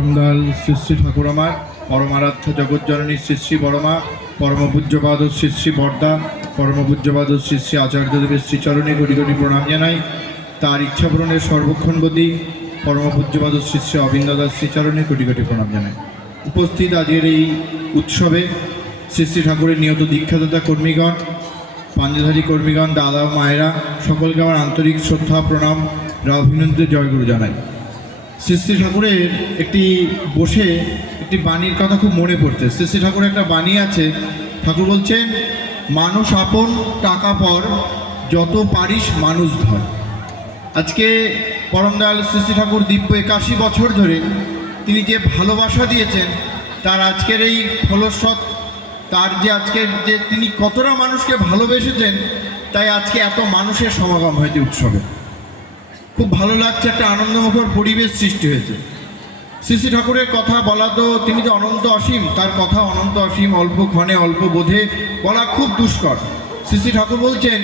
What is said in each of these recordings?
পরমদয়াল শ্রী শ্রী ঠাকুর আমার পরমারাধ্য জগজ্জননী শ্রী শ্রী বড়মা পরমপূজ্যপাদ শ্রী শ্রী বর্দা পরমপূজ্যপাদ শ্রী শ্রী আচার্যদেবের শ্রীচরণে কোটি কোটি প্রণাম জানাই। তার ইচ্ছা পূরণের সর্বক্ষণবতী পরমপূজ্যপাদ শ্রী শ্রী অবিন্দাদার শ্রীচরণে কোটি কোটি প্রণাম জানাই। উপস্থিত আজকের এই উৎসবে শ্রী শ্রী ঠাকুরের নিয়ত দীক্ষাদাতা কর্মীগণ, পাঞ্জাধারী কর্মীগণ, দাদা ও মায়েরা সকলকে আমার আন্তরিক শ্রদ্ধা প্রণাম অভিনন্দিত জয়গুরু জানাই। শ্রী শ্রী ঠাকুরের একটি বাণীর কথা খুব মনে পড়ছে। শ্রী শ্রী ঠাকুরের একটা বাণী আছে। ঠাকুর বলছেন, মানুষ আপন টাকা পর, যত পারিস মানুষ ধর। আজকে পরমদয়াল শ্রী শ্রী ঠাকুর দিব্য 81 বছর ধরে তিনি যে ভালোবাসা দিয়েছেন, তার আজকের এই ফলস্বত, তার যে আজকের যে তিনি কতটা মানুষকে ভালোবেসেছেন, তাই আজকে এত মানুষের সমাগম হয়েছে উৎসবে। খুব ভালো লাগছে, একটা আনন্দমুখর পরিবেশ সৃষ্টি হয়েছে। শ্রী শ্রী ঠাকুরের কথা বলা তো, তিনি তো অনন্ত অসীম, তার কথা অনন্ত অসীম, অল্প ক্ষণে অল্প বোধে বলা খুব দুষ্কর। শ্রী শ্রী ঠাকুর বলছেন,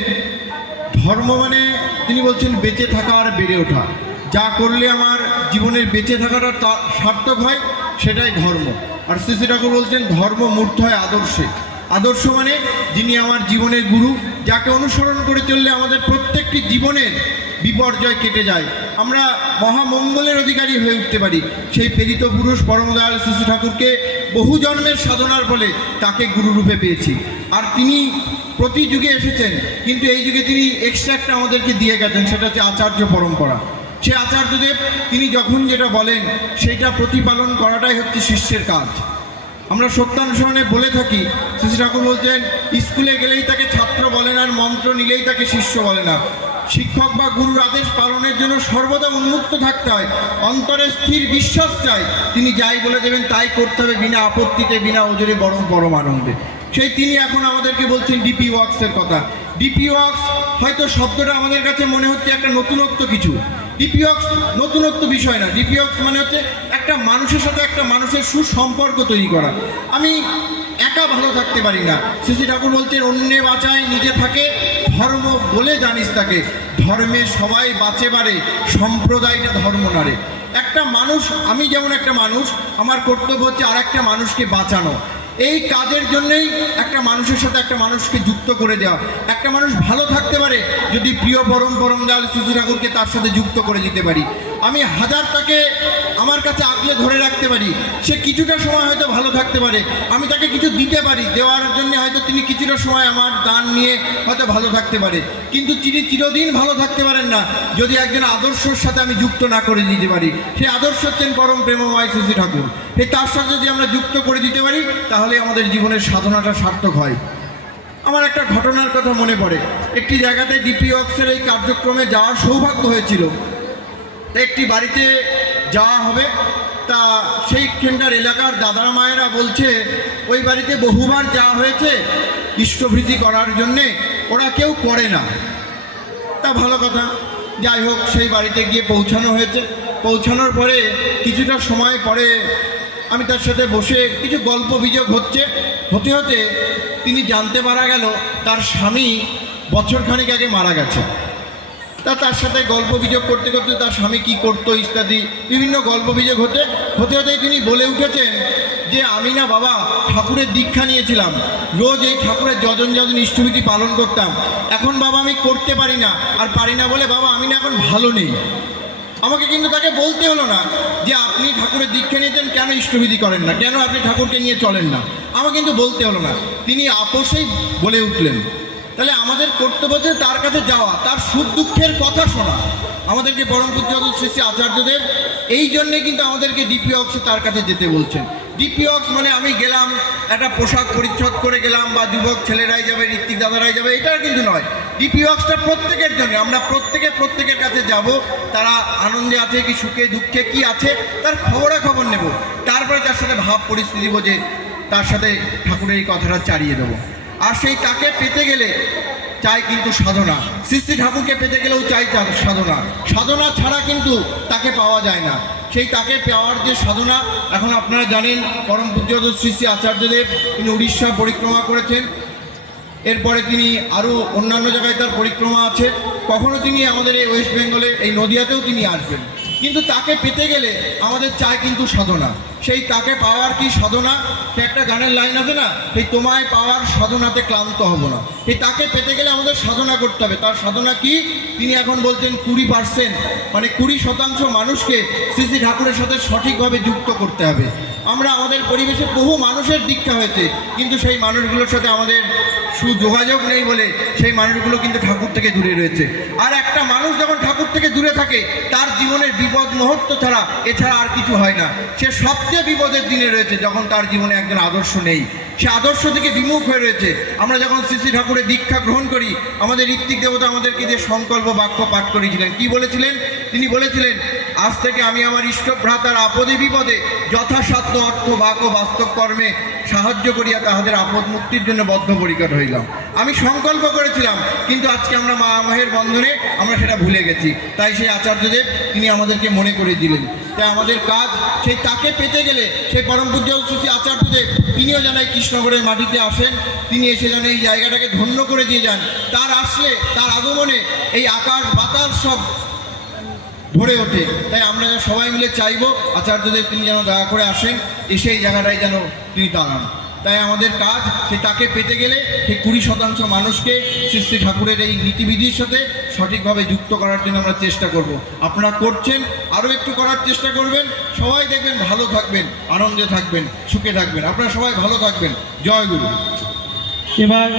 ধর্ম মানে তিনি বলছেন বেঁচে থাকা আর বেড়ে ওঠা। যা করলে আমার জীবনের বেঁচে থাকাটা সার্থক হয়, সেটাই ধর্ম। আর শ্রী শ্রী ঠাকুর বলছেন, ধর্ম মূর্ত হয় আদর্শে। আদর্শ মানে যিনি আমার জীবনের গুরু, যাকে অনুসরণ করে চললে আমাদের প্রত্যেকটি জীবনের বিপর্যয় কেটে যায়, আমরা মহামঙ্গলের অধিকারী হয়ে উঠতে পারি। সেই প্রেরিত পুরুষ পরমদয়াল শ্রী শ্রী ঠাকুরকে বহু জন্মের সাধনার ফলে তাকে গুরুরূপে পেয়েছি। আর তিনি প্রতি যুগে এসেছেন, কিন্তু এই যুগে তিনি এক্সট্রা একটা আমাদেরকে দিয়ে গেছেন, সেটা হচ্ছে আচার্য পরম্পরা। সে আচার্যদেব তিনি যখন যেটা বলেন সেইটা প্রতিপালন করাটাই হচ্ছে শিষ্যের কাজ। আমরা সত্যানুসরণে বলে থাকি, শ্রী শ্রী ঠাকুর বলছেন, স্কুলে গেলেই তাকে ছাত্র বলে না, আর মন্ত্র নিলেই তাকে শিষ্য বলে না। শিক্ষক বা গুরুর আদেশ পালনের জন্য সর্বদা উন্মুক্ত থাকতে হয়, অন্তরে স্থির বিশ্বাস চাই, তিনি যাই বলে দেবেন তাই করতে হবে, বিনা আপত্তিতে, বিনা ওজরে, বরং পরম আনন্দে। সেই তিনি এখন আমাদেরকে বলছেন ডিপি ওয়ার্কসের কথা। ডিপি ওয়ার্কস হয়তো শব্দটা আমাদের কাছে মনে হচ্ছে একটা নতুনত্ব কিছু। ডিপি ওয়ার্কস নতুনত্ব বিষয় না। ডিপি ওয়ার্কস মানে হচ্ছে একটা মানুষের সাথে একটা মানুষের সুসম্পর্ক তৈরি করা। আমি একা ভালো থাকতে পারি না। শ্রী শ্রী ঠাকুর বলছেন, অন্যে বাঁচায় নিজে থাকে, ধর্ম বলে জানিস তাকে। ধর্মে সবাই বাঁচে বারে, সম্প্রদায়টা ধর্ম নারে। একটা মানুষ, আমি যেমন একটা মানুষ, আমার কর্তব্য হচ্ছে আর একটা মানুষকে বাঁচানো। এই কাজের জন্যই একটা মানুষের সাথে একটা মানুষকে যুক্ত করে দেওয়া। একটা মানুষ ভালো থাকতে পারে যদি প্রিয় পরমদয়াল শ্রী শ্রী ঠাকুরকে তার সাথে যুক্ত করে দিতে পারি। আমি হাজারটাকে আমার কাছে আগলে ধরে রাখতে পারি, সে কিছুটা সময় হয়তো ভালো থাকতে পারে, আমি তাকে কিছু দিতে পারি, দেওয়ার জন্য হয়তো তিনি কিছুটা সময় আমার দান নিয়ে হয়তো ভালো থাকতে পারে, কিন্তু তিনি চিরদিন ভালো থাকতে পারেন না যদি একজন আদর্শের সাথে আমি যুক্ত না করে দিতে পারি। সেই আদর্শ হচ্ছেন পরম প্রেমময় শ্রী শ্রী ঠাকুর। সেই তার সাথে যদি আমরা যুক্ত করে দিতে পারি, তাহলে আমাদের জীবনের সাধনাটা সার্থক হয়। আমার একটা ঘটনার কথা মনে পড়ে। একটি জায়গাতে ডিপি ওয়ার্কসের এই কার্যক্রমে যাওয়ার সৌভাগ্য হয়েছিল। একটি বাড়িতে যাওয়া হবে, তা সেইখানকার এলাকার দাদা মায়েরা বলছে, ওই বাড়িতে বহুবার যাওয়া হয়েছে ইষ্টভৃতি করার জন্যে, ওরা কেউ করে না। তা ভালো কথা, যাই হোক, সেই বাড়িতে গিয়ে পৌঁছানো হয়েছে। পৌঁছানোর পরে কিছুটা সময় পরে আমি তার সাথে বসে কিছু গল্প বিযোগ হতে হতে তিনি জানতে পারা গেল তার স্বামী বছরখানেক আগে মারা গেছে। তার সাথে গল্প বিযোগ করতে করতে তার স্বামী কী করতো ইত্যাদি বিভিন্ন গল্প বিযোগ হতে হতেই তিনি বলে উঠেছেন যে, আমি না বাবা ঠাকুরের দীক্ষা নিয়েছিলাম, রোজ এই ঠাকুরের যজন ইষ্টভীতি পালন করতাম, এখন বাবা আমি করতে পারি না। আর পারি না বলে বাবা আমি না এখন ভালো নেই। আমাকে কিন্তু তাকে বলতে হলো না যে আপনি ঠাকুরের দীক্ষা নিয়েছেন, কেন ইষ্টভীতি করেন না, কেন আপনি ঠাকুরকে নিয়ে চলেন না, আমাকে কিন্তু বলতে হলো না, তিনি আপোষেই বলে উঠলেন। তাহলে আমাদের কর্তব্য হচ্ছে তার কাছে যাওয়া, তার সুখ দুঃখের কথা শোনা। আমাদেরকে পরম পূজ্য শ্রী শ্রী আচার্যদেব এই জন্যে কিন্তু আমাদেরকে ডিপি ওয়ার্কসে তার কাছে যেতে বলছেন। ডিপি ওয়ার্কস মানে আমি গেলাম একটা পোশাক পরিচ্ছদ করে গেলাম, বা যুবক ছেলেরাই যাবে, ঋত্বিক দাদারাই যাবে, এটা কিন্তু নয়। ডিপি ওয়ার্কসটা প্রত্যেকের জন্য। আমরা প্রত্যেকের কাছে যাব, তারা আনন্দে আছে কি সুখে দুঃখে কি আছে তার খবরাখবর নেব, তারপরে তার সাথে ভাব পরিস্থিতি বোঝে তার সাথে ঠাকুরের এই কথাটা চালিয়ে দেবো। আর সেই তাকে পেতে গেলে চাই কিন্তু সাধনা। শ্রী শ্রী ঠাকুরকে পেতে গেলেও চাই সাধনা। সাধনা ছাড়া কিন্তু তাকে পাওয়া যায় না। সেই তাকে পাওয়ার যে সাধনা, এখন আপনারা জানেন পরম পূজ্য শ্রী শ্রী আচার্যদেব তিনি উড়িষ্যা পরিক্রমা করেছেন, এরপরে তিনি আরও অন্যান্য জায়গায় তার পরিক্রমা আছে, কখনো তিনি আমাদের এই ওয়েস্ট বেঙ্গলে এই নদিয়াতেও তিনি আসবেন। কিন্তু তাকে পেতে গেলে আমাদের চাই কিন্তু সাধনা। সেই তাকে পাওয়ার কি সাধনা? সে একটা গানের লাইন আছে না, এই তোমায় পাওয়ার সাধনাতে ক্লান্ত হব না। এই তাকে পেতে গেলে আমাদের সাধনা করতে হবে। তার সাধনা কি? তিনি এখন বলছেন 20%, মানে 20% মানুষকে শ্রী শ্রী ঠাকুরের সাথে সঠিকভাবে যুক্ত করতে হবে। আমরা আমাদের পরিবেশে বহু মানুষের দীক্ষা হয়েছে, কিন্তু সেই মানুষগুলোর সাথে আমাদের সুযোগাযোগ নেই বলে সেই মানুষগুলো কিন্তু ঠাকুর থেকে দূরে রয়েছে। আর একটা মানুষ যখন ঠাকুর থেকে দূরে থাকে, তার জীবনের বিপদ মুহূর্ত ছাড়া এছাড়া আর কিছু হয় না। সে সবচেয়ে বিপদের দিনে রয়েছে যখন তার জীবনে একজন আদর্শ নেই, সে আদর্শ থেকে বিমুখ হয়ে রয়েছে। আমরা যখন শ্রী শ্রী ঠাকুরের দীক্ষা গ্রহণ করি, আমাদের ঋত্বিক দেবতা আমাদেরকে যে সংকল্প বাক্য পাঠ করেছিলেন, কি বলেছিলেন? তিনি বলেছিলেন, আজ থেকে আমি আমার ইষ্ট ভ্রাতার আপদে বিপদে যথাসাধ্য অর্থ বাক্য বাস্তব কর্মে সাহায্য করিয়া তাহাদের আপদ মুক্তির জন্য বদ্ধপরিকর হইলাম। আমি সংকল্প করেছিলাম, কিন্তু আজকে আমরা মা মোহের বন্ধনে আমরা সেটা ভুলে গেছি। তাই সেই আচার্যদেব তিনি আমাদেরকে মনে করে দিলেন। তাই আমাদের কাজ সেই তাকে পেতে গেলে সেই পরম পূজ্য শ্রী আচার্যদেব তিনিও যেন এই কৃষ্ণগড়ের মাটিতে আসেন, তিনি এসে যেন এই জায়গাটাকে ধন্য করে দিয়ে যান। তার আসলে, তার আগমনে এই আকাশ বাতাস সব ভরে ওঠে। তাই আমরা সবাই মিলে চাইবো আচার্যদেব তিনি যেন দয়া করে আসেন, এসে এই জায়গাটায় যেন তিনি দাঁড়ান। তাই আমাদের কাজ সেই তাকে পেতে গেলে সেই 20% মানুষকে শ্রী শ্রী ঠাকুরের এই নীতিবিধির সাথে সঠিকভাবে যুক্ত করার জন্য আমরা চেষ্টা করব। আপনারা করছেন, আরও একটু করার চেষ্টা করবেন। সবাই দেখবেন ভালো থাকবেন, আনন্দে থাকবেন, সুখে থাকবেন। আপনারা সবাই ভালো থাকবেন। জয় গুরু। এবার